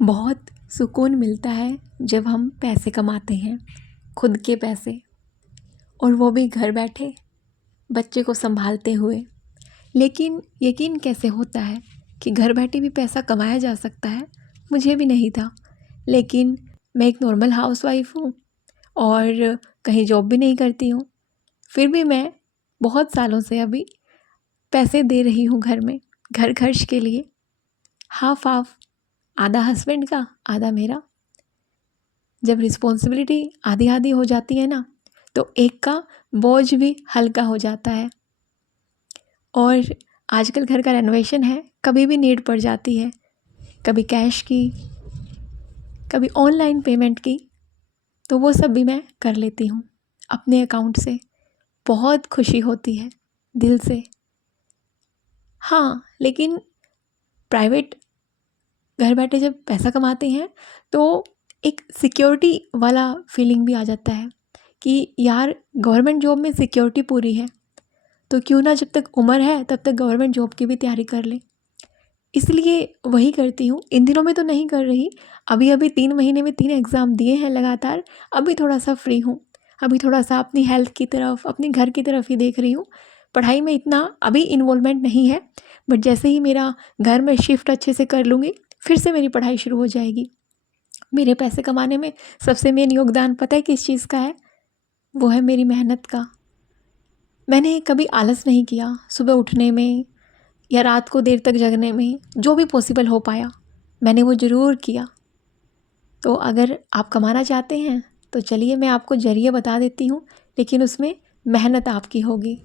बहुत सुकून मिलता है जब हम पैसे कमाते हैं, खुद के पैसे, और वो भी घर बैठे बच्चे को संभालते हुए। लेकिन यकीन कैसे होता है कि घर बैठे भी पैसा कमाया जा सकता है? मुझे भी नहीं था। लेकिन मैं एक नॉर्मल हाउसवाइफ हूँ और कहीं जॉब भी नहीं करती हूँ। फिर भी मैं बहुत सालों से अभी पैसे दे रही हूँ घर में, घर खर्च के लिए। हाफ हाफ, आधा हस्बैंड का, आधा मेरा। जब रिस्पॉन्सिबिलिटी आधी आधी हो जाती है ना, तो एक का बोझ भी हल्का हो जाता है। और आजकल घर का रेनोवेशन है, कभी भी नीड पड़ जाती है, कभी कैश की, कभी ऑनलाइन पेमेंट की, तो वो सब भी मैं कर लेती हूँ अपने अकाउंट से। बहुत खुशी होती है दिल से। हाँ, लेकिन प्राइवेट घर बैठे जब पैसा कमाते हैं तो एक सिक्योरिटी वाला फीलिंग भी आ जाता है कि यार गवर्नमेंट जॉब में सिक्योरिटी पूरी है, तो क्यों ना जब तक उम्र है तब तक गवर्नमेंट जॉब की भी तैयारी कर ले। इसलिए वही करती हूँ। इन दिनों में तो नहीं कर रही, अभी अभी 3 महीने में 3 एग्ज़ाम दिए हैं लगातार। अभी थोड़ा सा फ्री हूँ, अभी थोड़ा सा अपनी हेल्थ की तरफ, अपने घर की तरफ ही देख रही हूँ। पढ़ाई में इतना अभी इन्वॉल्वमेंट नहीं है, बट जैसे ही मेरा घर में शिफ्ट अच्छे से कर लूँगी, फिर से मेरी पढ़ाई शुरू हो जाएगी। मेरे पैसे कमाने में सबसे मेन योगदान पता है किस चीज़ का है? वो है मेरी मेहनत का। मैंने कभी आलस नहीं किया सुबह उठने में या रात को देर तक जगने में। जो भी पॉसिबल हो पाया मैंने वो ज़रूर किया। तो अगर आप कमाना चाहते हैं तो चलिए मैं आपको ज़रिए बता देती हूँ, लेकिन उसमें मेहनत आपकी होगी।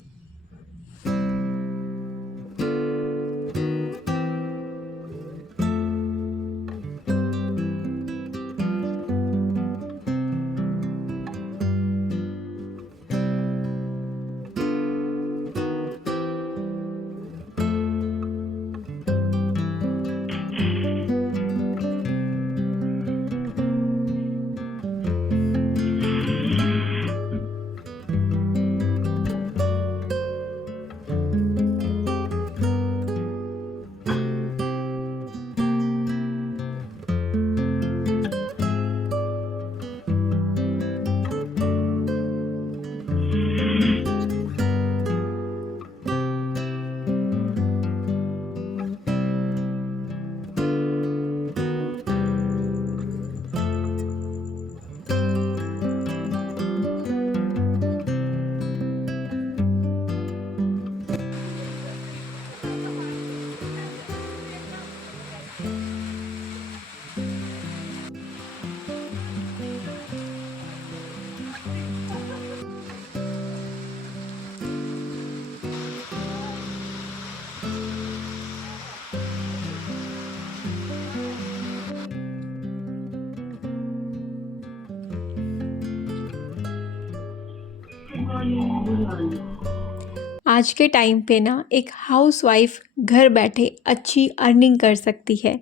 आज के टाइम पे ना एक हाउसवाइफ घर बैठे अच्छी अर्निंग कर सकती है।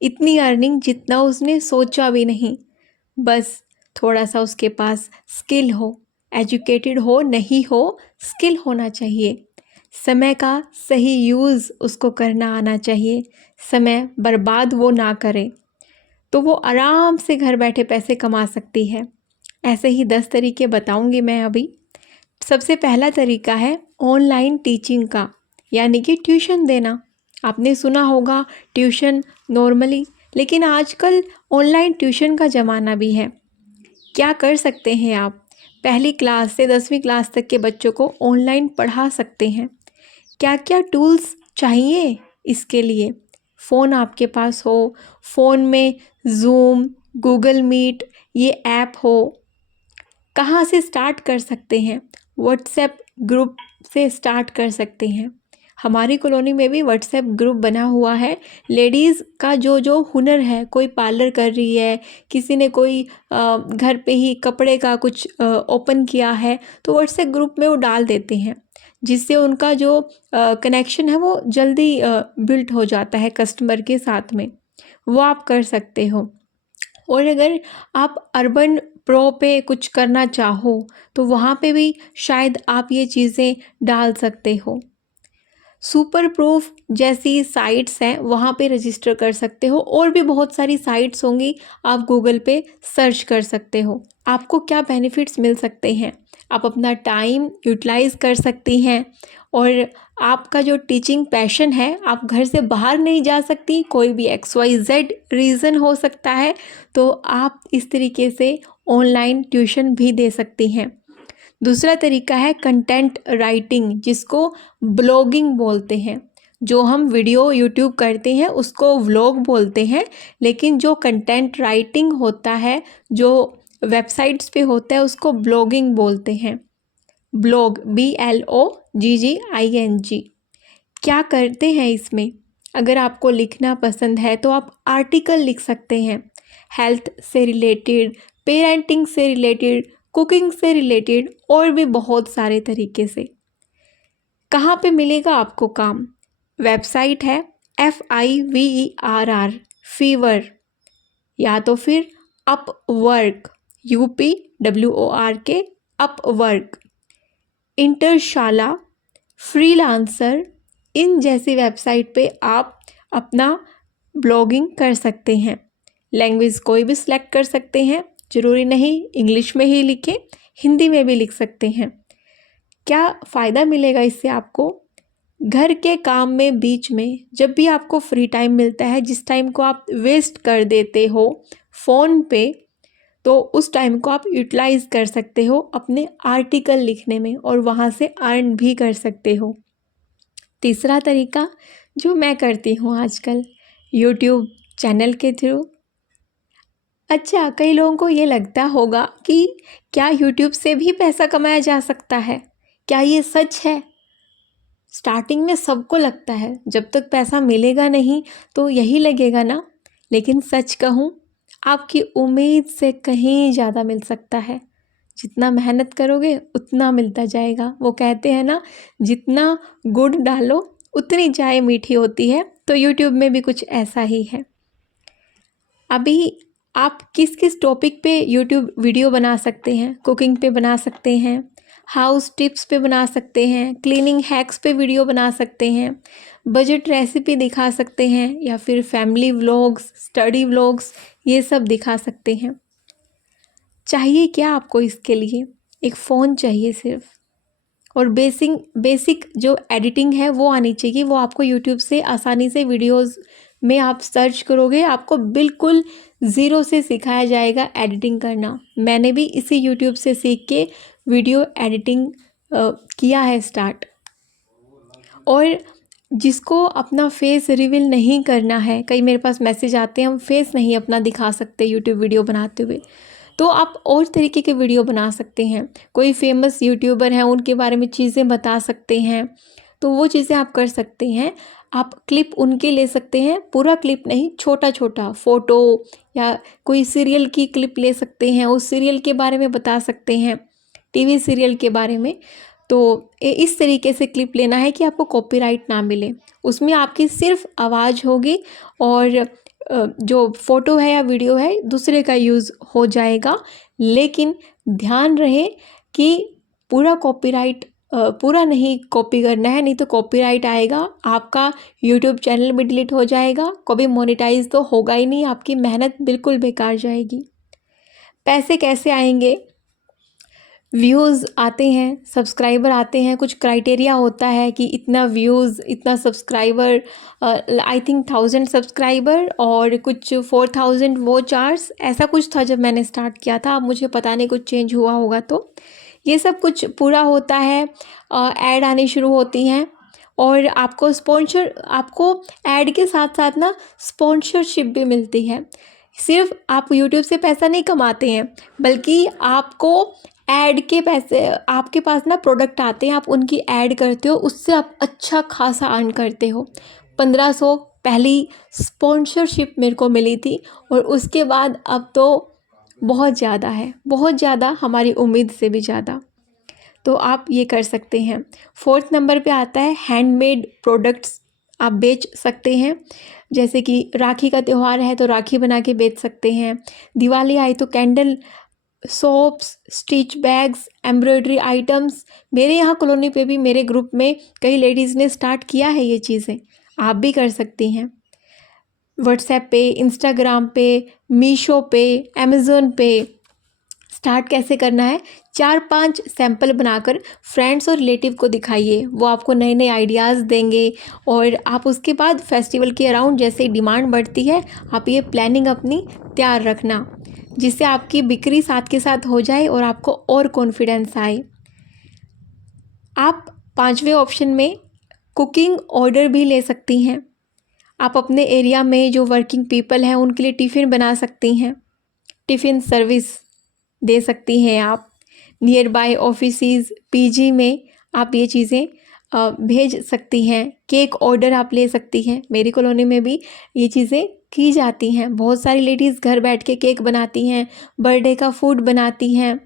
इतनी अर्निंग जितना उसने सोचा भी नहीं। बस थोड़ा सा उसके पास स्किल हो, एजुकेटेड हो नहीं हो, स्किल होना चाहिए। समय का सही यूज़ उसको करना आना चाहिए, समय बर्बाद वो ना करे, तो वो आराम से घर बैठे पैसे कमा सकती है। ऐसे ही 10 तरीके बताऊंगी मैं अभी। सबसे पहला तरीका है ऑनलाइन टीचिंग का, यानी कि ट्यूशन देना। आपने सुना होगा ट्यूशन नॉर्मली, लेकिन आजकल ऑनलाइन ट्यूशन का ज़माना भी है। क्या कर सकते हैं आप? पहली क्लास से 10वीं क्लास तक के बच्चों को ऑनलाइन पढ़ा सकते हैं। क्या क्या टूल्स चाहिए इसके लिए? फ़ोन आपके पास हो, फ़ोन में ज़ूम, गूगल मीट ये ऐप हो। कहाँ से स्टार्ट कर सकते हैं? व्हाट्सएप ग्रुप से स्टार्ट कर सकते हैं। हमारी कॉलोनी में भी व्हाट्सएप ग्रुप बना हुआ है। लेडीज़ का जो जो हुनर है, कोई पार्लर कर रही है, किसी ने कोई घर पे ही कपड़े का कुछ ओपन किया है, तो व्हाट्सएप ग्रुप में वो डाल देते हैं, जिससे उनका जो कनेक्शन है वो जल्दी बिल्ड हो जाता है कस्टमर के साथ में। वो आप कर सकते हो। और अगर आप अर्बन प्रो पे कुछ करना चाहो तो वहाँ पे भी शायद आप ये चीज़ें डाल सकते हो। सुपर प्रूफ जैसी साइट्स हैं वहाँ पे रजिस्टर कर सकते हो, और भी बहुत सारी साइट्स होंगी, आप गूगल पे सर्च कर सकते हो। आपको क्या बेनिफिट्स मिल सकते हैं, आप अपना टाइम यूटिलाइज कर सकती हैं, और आपका जो टीचिंग पैशन है, आप घर से बाहर नहीं जा सकती, कोई भी XYZ रीज़न हो सकता है, तो आप इस तरीके से ऑनलाइन ट्यूशन भी दे सकती हैं। दूसरा तरीका है कंटेंट राइटिंग, जिसको ब्लॉगिंग बोलते हैं। जो हम वीडियो यूट्यूब करते हैं उसको व्लॉग बोलते हैं, लेकिन जो कंटेंट राइटिंग होता है, जो वेबसाइट्स पे होता है, उसको ब्लॉगिंग बोलते हैं। Blog BLOGGING। क्या करते हैं इसमें, अगर आपको लिखना पसंद है तो आप आर्टिकल लिख सकते हैं, हेल्थ से रिलेटेड, पेरेंटिंग से रिलेटेड, कुकिंग से रिलेटेड, और भी बहुत सारे तरीके से। कहाँ पे मिलेगा आपको काम? वेबसाइट है FIVERR, फीवर, या तो फिर Upwork, UPWORK, Upwork, Internshala, freelancer, इन जैसी वेबसाइट पे आप अपना ब्लॉगिंग कर सकते हैं। लैंग्वेज कोई भी सिलेक्ट कर सकते हैं, ज़रूरी नहीं इंग्लिश में ही लिखें, हिंदी में भी लिख सकते हैं। क्या फ़ायदा मिलेगा इससे आपको? घर के काम में बीच में जब भी आपको फ्री टाइम मिलता है, जिस टाइम को आप वेस्ट कर देते हो फ़ोन पे, तो उस टाइम को आप यूटिलाइज़ कर सकते हो अपने आर्टिकल लिखने में, और वहाँ से अर्न भी कर सकते हो। तीसरा तरीका जो मैं करती हूँ आजकल, यूट्यूब चैनल के थ्रू। अच्छा, कई लोगों को ये लगता होगा कि क्या यूट्यूब से भी पैसा कमाया जा सकता है? क्या ये सच है? स्टार्टिंग में सबको लगता है, जब तक पैसा मिलेगा नहीं तो यही लगेगा ना। लेकिन सच कहूँ, आपकी उम्मीद से कहीं ज़्यादा मिल सकता है। जितना मेहनत करोगे उतना मिलता जाएगा। वो कहते हैं ना, जितना गुड़ डालो उतनी चाय मीठी होती है, तो यूट्यूब में भी कुछ ऐसा ही है। अभी आप किस किस टॉपिक पे यूट्यूब वीडियो बना सकते हैं? कुकिंग पे बना सकते हैं, हाउस टिप्स पे बना सकते हैं, क्लीनिंग हैक्स पे वीडियो बना सकते हैं, बजट रेसिपी दिखा सकते हैं, या फिर फैमिली व्लॉग्स, स्टडी व्लॉग्स, ये सब दिखा सकते हैं। चाहिए क्या आपको इसके लिए? एक फ़ोन चाहिए सिर्फ, और बेसिक जो एडिटिंग है वो आनी चाहिए। वो आपको यूट्यूब से आसानी से वीडियोस में आप सर्च करोगे, आपको बिल्कुल ज़ीरो से सिखाया जाएगा एडिटिंग करना। मैंने भी इसी यूट्यूब से सीख के वीडियो एडिटिंग किया है स्टार्ट। और जिसको अपना फेस रिवील नहीं करना है, कई मेरे पास मैसेज आते हैं हम फेस नहीं अपना दिखा सकते यूट्यूब वीडियो बनाते हुए, तो आप और तरीके के वीडियो बना सकते हैं। कोई फेमस यूट्यूबर हैं, उनके बारे में चीज़ें बता सकते हैं, तो वो चीज़ें आप कर सकते हैं। आप क्लिप उनके ले सकते हैं, पूरा क्लिप नहीं, छोटा छोटा फ़ोटो, या कोई सीरियल की क्लिप ले सकते हैं, उस सीरियल के बारे में बता सकते हैं, टीवी सीरियल के बारे में। तो इस तरीके से क्लिप लेना है कि आपको कॉपीराइट ना मिले। उसमें आपकी सिर्फ आवाज़ होगी, और जो फ़ोटो है या वीडियो है दूसरे का यूज़ हो जाएगा। लेकिन ध्यान रहे कि पूरा कॉपीराइट पूरा नहीं कॉपी करना है, नहीं तो कॉपीराइट आएगा, आपका यूट्यूब चैनल भी डिलीट हो जाएगा, कभी मोनेटाइज तो होगा ही नहीं, आपकी मेहनत बिल्कुल बेकार जाएगी। पैसे कैसे आएंगे? व्यूज़ आते हैं, सब्सक्राइबर आते हैं, कुछ क्राइटेरिया होता है कि इतना व्यूज़, इतना सब्सक्राइबर, आई थिंक 1000 सब्सक्राइबर और कुछ 4000 वॉच आवर्स, ऐसा कुछ था जब मैंने स्टार्ट किया था। अब मुझे पता नहीं कुछ चेंज हुआ होगा। तो ये सब कुछ पूरा होता है, ऐड आनी शुरू होती हैं, और आपको ऐड के साथ साथ ना स्पॉन्सरशिप भी मिलती है। सिर्फ आप यूट्यूब से पैसा नहीं कमाते हैं, बल्कि आपको ऐड के पैसे, आपके पास ना प्रोडक्ट आते हैं, आप उनकी ऐड करते हो, उससे आप अच्छा खासा अर्न करते हो। 1500 पहली स्पॉन्सरशिप मेरे को मिली थी, और उसके बाद अब तो बहुत ज़्यादा है, बहुत ज़्यादा, हमारी उम्मीद से भी ज़्यादा। तो आप ये कर सकते हैं। 4th नंबर पे आता है हैंडमेड प्रोडक्ट्स, आप बेच सकते हैं। जैसे कि राखी का त्यौहार है तो राखी बना के बेच सकते हैं। दिवाली आई तो candle soaps, stitch bags, embroidery items. मेरे यहाँ कॉलोनी पे भी मेरे ग्रुप में कई लेडीज़ ने स्टार्ट किया है ये चीज़ें, आप भी कर सकती हैं। व्हाट्सएप पे, इंस्टाग्राम पे, मीशो पे, अमेज़ोन पे स्टार्ट कैसे करना है, 4-5 सैंपल बनाकर फ्रेंड्स और रिलेटिव को दिखाइए, वो आपको नए नए आइडियाज़ देंगे। और आप उसके बाद फेस्टिवल के अराउंड जैसे ही डिमांड बढ़ती है, आप ये प्लानिंग अपनी तैयार रखना, जिससे आपकी बिक्री साथ के साथ हो जाए और आपको और कॉन्फिडेंस आए। आप 5वें ऑप्शन में कुकिंग ऑर्डर भी ले सकती हैं। आप अपने एरिया में जो वर्किंग पीपल हैं उनके लिए टिफ़िन बना सकती हैं, टिफ़िन सर्विस दे सकती हैं आप। नियर बाय ऑफिसेज़, पीजी में आप ये चीज़ें भेज सकती हैं। केक ऑर्डर आप ले सकती हैं, मेरी कॉलोनी में भी ये चीज़ें की जाती हैं। बहुत सारी लेडीज़ घर बैठ के केक बनाती हैं, बर्थडे का फूड बनाती हैं,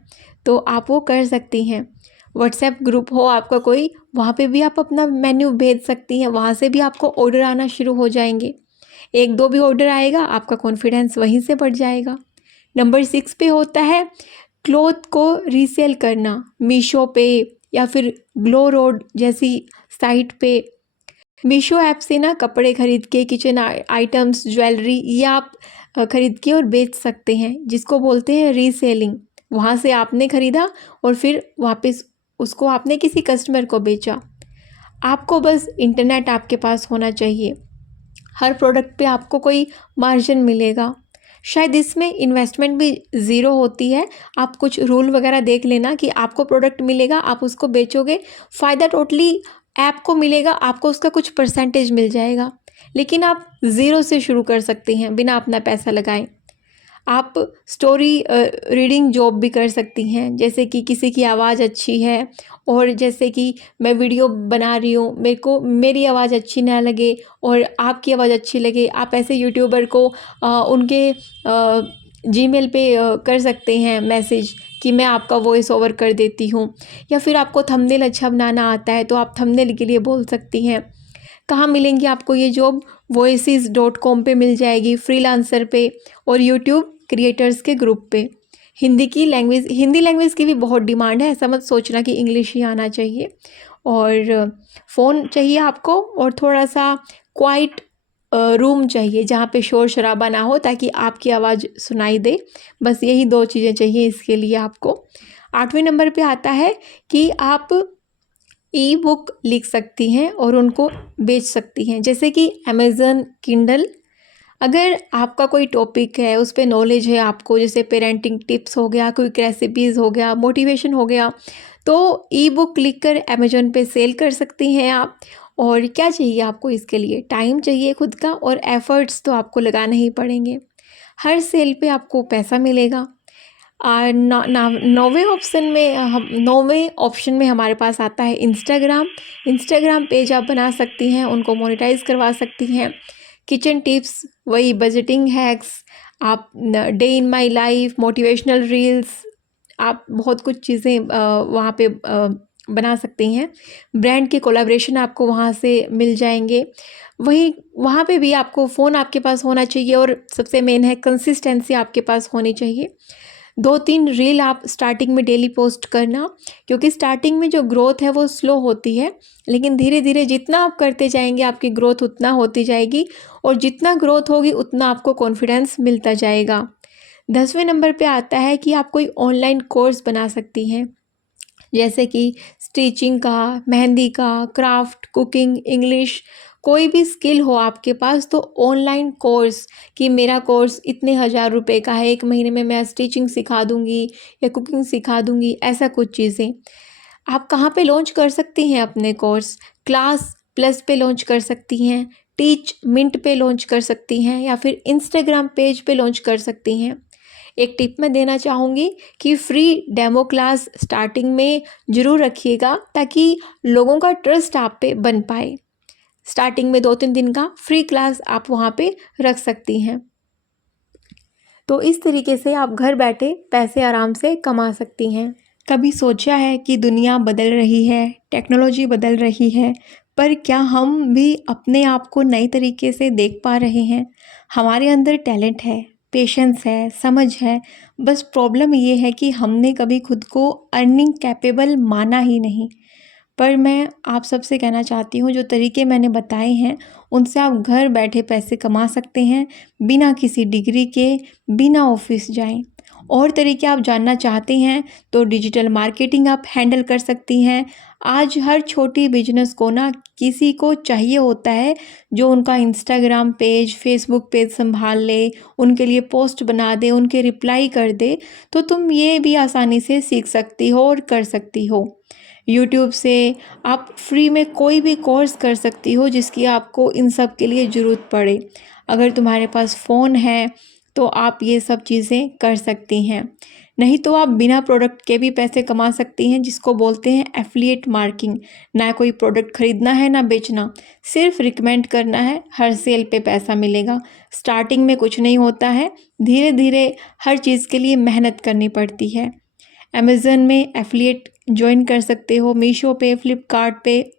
तो आप वो कर सकती हैं। व्हाट्सएप ग्रुप हो आपका कोई, वहाँ पे भी आप अपना मेन्यू भेज सकती हैं, वहाँ से भी आपको ऑर्डर आना शुरू हो जाएंगे। 1-2 भी ऑर्डर आएगा, आपका कॉन्फिडेंस वहीं से बढ़ जाएगा। नंबर 6 पे होता है क्लॉथ को रीसेल करना, मीशो पे या फिर ग्लो रोड जैसी साइट पे। मीशो ऐप से ना कपड़े खरीद के किचन आइटम्स, ज्वेलरी ये आप खरीद के और बेच सकते हैं, जिसको बोलते हैं रीसेलिंग। वहाँ से आपने खरीदा और फिर वापस उसको आपने किसी कस्टमर को बेचा। आपको बस इंटरनेट आपके पास होना चाहिए, हर प्रोडक्ट पे आपको कोई मार्जिन मिलेगा। शायद इसमें इन्वेस्टमेंट भी ज़ीरो होती है। आप कुछ रूल वगैरह देख लेना कि आपको प्रोडक्ट मिलेगा, आप उसको बेचोगे, फ़ायदा टोटली ऐप को मिलेगा, आपको उसका कुछ परसेंटेज मिल जाएगा। लेकिन आप ज़ीरो से शुरू कर सकते हैं बिना अपना पैसा लगाए। आप स्टोरी रीडिंग जॉब भी कर सकती हैं, जैसे कि किसी की आवाज़ अच्छी है और जैसे कि मैं वीडियो बना रही हूँ, मेरे को मेरी आवाज़ अच्छी ना लगे और आपकी आवाज़ अच्छी लगे, आप ऐसे यूट्यूबर को उनके जीमेल पे कर सकते हैं मैसेज कि मैं आपका वॉइस ओवर कर देती हूँ। या फिर आपको थंबनेल अच्छा बनाना आता है तो आप थंबनेल के लिए बोल सकती हैं। कहाँ मिलेंगी आपको ये जॉब? voices.com पे मिल जाएगी, फ्रीलांसर पे और यूट्यूब क्रिएटर्स के ग्रुप पे। हिंदी लैंग्वेज की भी बहुत डिमांड है, ऐसा मत सोचना कि इंग्लिश ही आना चाहिए। और फ़ोन चाहिए आपको और थोड़ा सा क्वाइट रूम चाहिए जहाँ पे शोर शराबा ना हो, ताकि आपकी आवाज़ सुनाई दे। बस यही 2 चीज़ें चाहिए इसके लिए आपको। 8वें नंबर पे आता है कि आप ई बुक लिख सकती हैं और उनको बेच सकती हैं, जैसे कि अमेज़न किंडल। अगर आपका कोई टॉपिक है, उस पे नॉलेज है आपको, जैसे पेरेंटिंग टिप्स हो गया, क्विक रेसिपीज़ हो गया, मोटिवेशन हो गया, तो ई बुक लिखकर अमेज़न पे सेल कर सकती हैं आप। और क्या चाहिए आपको इसके लिए? टाइम चाहिए खुद का और एफ़र्ट्स तो आपको लगाने ही पड़ेंगे। हर सेल पे आपको पैसा मिलेगा। 9वें ऑप्शन में हमारे पास आता है इंस्टाग्राम पेज आप बना सकती हैं, उनको मोनेटाइज करवा सकती हैं। किचन टिप्स, वही बजटिंग हैक्स, आप day in my life, motivational reels, आप बहुत कुछ चीज़ें वहाँ पे बना सकती हैं। ब्रांड के कोलैबोरेशन आपको वहाँ से मिल जाएंगे। वहाँ पे भी आपको फ़ोन आपके पास होना चाहिए और सबसे मेन है कंसिस्टेंसी आपके पास होनी चाहिए। 2-3 रील आप स्टार्टिंग में डेली पोस्ट करना, क्योंकि स्टार्टिंग में जो ग्रोथ है वो स्लो होती है, लेकिन धीरे धीरे जितना आप करते जाएंगे आपकी ग्रोथ उतना होती जाएगी और जितना ग्रोथ होगी उतना आपको कॉन्फिडेंस मिलता जाएगा। 10वें नंबर पे आता है कि आप कोई ऑनलाइन कोर्स बना सकती हैं, जैसे कि स्टिचिंग का, मेहंदी का, क्राफ्ट, कुकिंग, इंग्लिश, कोई भी स्किल हो आपके पास तो ऑनलाइन कोर्स, कि मेरा कोर्स इतने हज़ार रुपए का है, 1 महीने में मैं स्टिचिंग सिखा दूँगी या कुकिंग सिखा दूँगी, ऐसा कुछ चीज़ें। आप कहाँ पे लॉन्च कर सकती हैं अपने कोर्स? क्लास प्लस पे लॉन्च कर सकती हैं, टीच मिंट पे लॉन्च कर सकती हैं या फिर इंस्टाग्राम पेज पे लॉन्च कर सकती हैं। एक टिप मैं देना चाहूँगी कि फ्री डेमो क्लास स्टार्टिंग में ज़रूर रखिएगा, ताकि लोगों का ट्रस्ट आप पे बन पाए। स्टार्टिंग में 2-3 दिन का फ्री क्लास आप वहाँ पे रख सकती हैं। तो इस तरीके से आप घर बैठे पैसे आराम से कमा सकती हैं। कभी सोचा है कि दुनिया बदल रही है, टेक्नोलॉजी बदल रही है, पर क्या हम भी अपने आप को नए तरीके से देख पा रहे हैं? हमारे अंदर टैलेंट है, पेशेंस है, समझ है। बस प्रॉब्लम ये है कि हमने कभी खुद को अर्निंग कैपेबल माना ही नहीं। पर मैं आप सबसे कहना चाहती हूँ, जो तरीके मैंने बताए हैं उनसे आप घर बैठे पैसे कमा सकते हैं, बिना किसी डिग्री के, बिना ऑफिस जाएं। और तरीके आप जानना चाहते हैं तो डिजिटल मार्केटिंग आप हैंडल कर सकती हैं। आज हर छोटी बिजनेस को ना किसी को चाहिए होता है जो उनका इंस्टाग्राम पेज, फेसबुक पेज संभाल ले, उनके लिए पोस्ट बना दे, उनके रिप्लाई कर दे। तो तुम ये भी आसानी से सीख सकती हो और कर सकती हो। यूट्यूब से आप फ्री में कोई भी कोर्स कर सकती हो जिसकी आपको इन सब के लिए ज़रूरत पड़े। अगर तुम्हारे पास फ़ोन है तो आप ये सब चीज़ें कर सकती हैं। नहीं तो आप बिना प्रोडक्ट के भी पैसे कमा सकती हैं, जिसको बोलते हैं एफिलिएट मार्केटिंग। ना कोई प्रोडक्ट खरीदना है ना बेचना, सिर्फ रिकमेंड करना है, हर सेल पे पैसा मिलेगा। स्टार्टिंग में कुछ नहीं होता है, धीरे धीरे हर चीज़ के लिए मेहनत करनी पड़ती है। अमेज़न में एफिलिएट ज्वाइन कर सकते हो, मीशो पे, फ्लिपकार्ट पे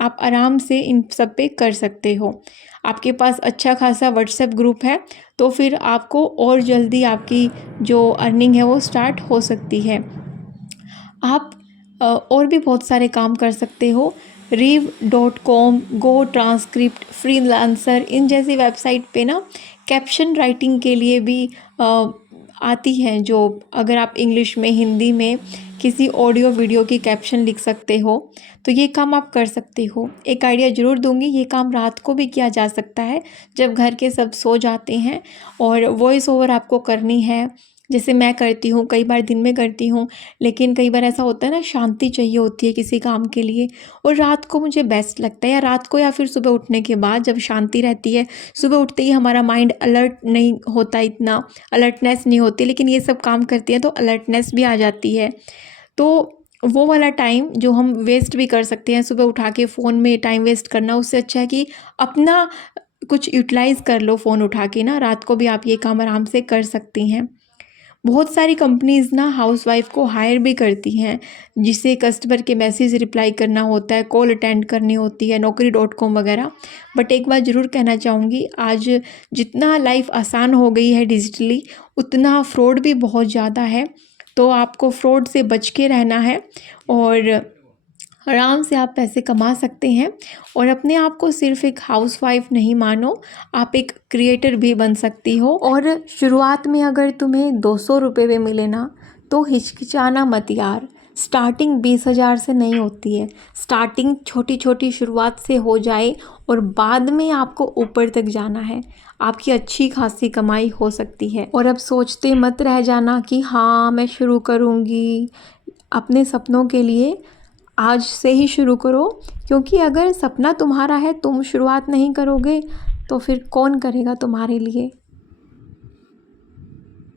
आप आराम से इन सब पे कर सकते हो। आपके पास अच्छा खासा व्हाट्सएप ग्रुप है तो फिर आपको और जल्दी आपकी जो अर्निंग है वो स्टार्ट हो सकती है। आप और भी बहुत सारे काम कर सकते हो। rev.com, गो ट्रांसक्रिप्ट, फ्रीलांसर, इन जैसी वेबसाइट पे ना कैप्शन राइटिंग के लिए भी आती हैं, जो अगर आप इंग्लिश में, हिंदी में किसी ऑडियो वीडियो की कैप्शन लिख सकते हो तो ये काम आप कर सकते हो। एक आइडिया ज़रूर दूंगी, ये काम रात को भी किया जा सकता है जब घर के सब सो जाते हैं और वॉइस ओवर आपको करनी है, जैसे मैं करती हूँ, कई बार दिन में करती हूँ। लेकिन कई बार ऐसा होता है ना, शांति चाहिए होती है किसी काम के लिए, और रात को मुझे बेस्ट लगता है, या रात को या फिर सुबह उठने के बाद जब शांति रहती है। सुबह उठते ही हमारा माइंड अलर्ट नहीं होता, इतना अलर्टनेस नहीं होती, लेकिन ये सब काम करती है तो अलर्टनेस भी आ जाती है। तो वो वाला टाइम जो हम वेस्ट भी कर सकते हैं, सुबह उठा के फ़ोन में टाइम वेस्ट करना, उससे अच्छा है कि अपना कुछ यूटिलाइज़ कर लो फ़ोन उठा के ना। रात को भी आप ये काम आराम से कर सकती हैं। बहुत सारी कंपनीज़ ना हाउसवाइफ को हायर भी करती हैं, जिसे कस्टमर के मैसेज रिप्लाई करना होता है, कॉल अटेंड करनी होती है, naukri.com वगैरह। बट एक बात ज़रूर कहना चाहूँगी, आज जितना लाइफ आसान हो गई है डिजिटली, उतना फ्रॉड भी बहुत ज़्यादा है। तो आपको फ्रॉड से बच के रहना है और आराम से आप पैसे कमा सकते हैं। और अपने आप को सिर्फ एक हाउसवाइफ नहीं मानो, आप एक क्रिएटर भी बन सकती हो। और शुरुआत में अगर तुम्हें 200 रुपये भी मिले ना तो हिचकिचाना मत यार। स्टार्टिंग 20,000 से नहीं होती है, स्टार्टिंग छोटी छोटी शुरुआत से हो जाए और बाद में आपको ऊपर तक जाना है। आपकी अच्छी खासी कमाई हो सकती है। और अब सोचते मत रह जाना कि हाँ मैं शुरू करूँगी। अपने सपनों के लिए आज से ही शुरू करो, क्योंकि अगर सपना तुम्हारा है, तुम शुरुआत नहीं करोगे तो फिर कौन करेगा तुम्हारे लिए।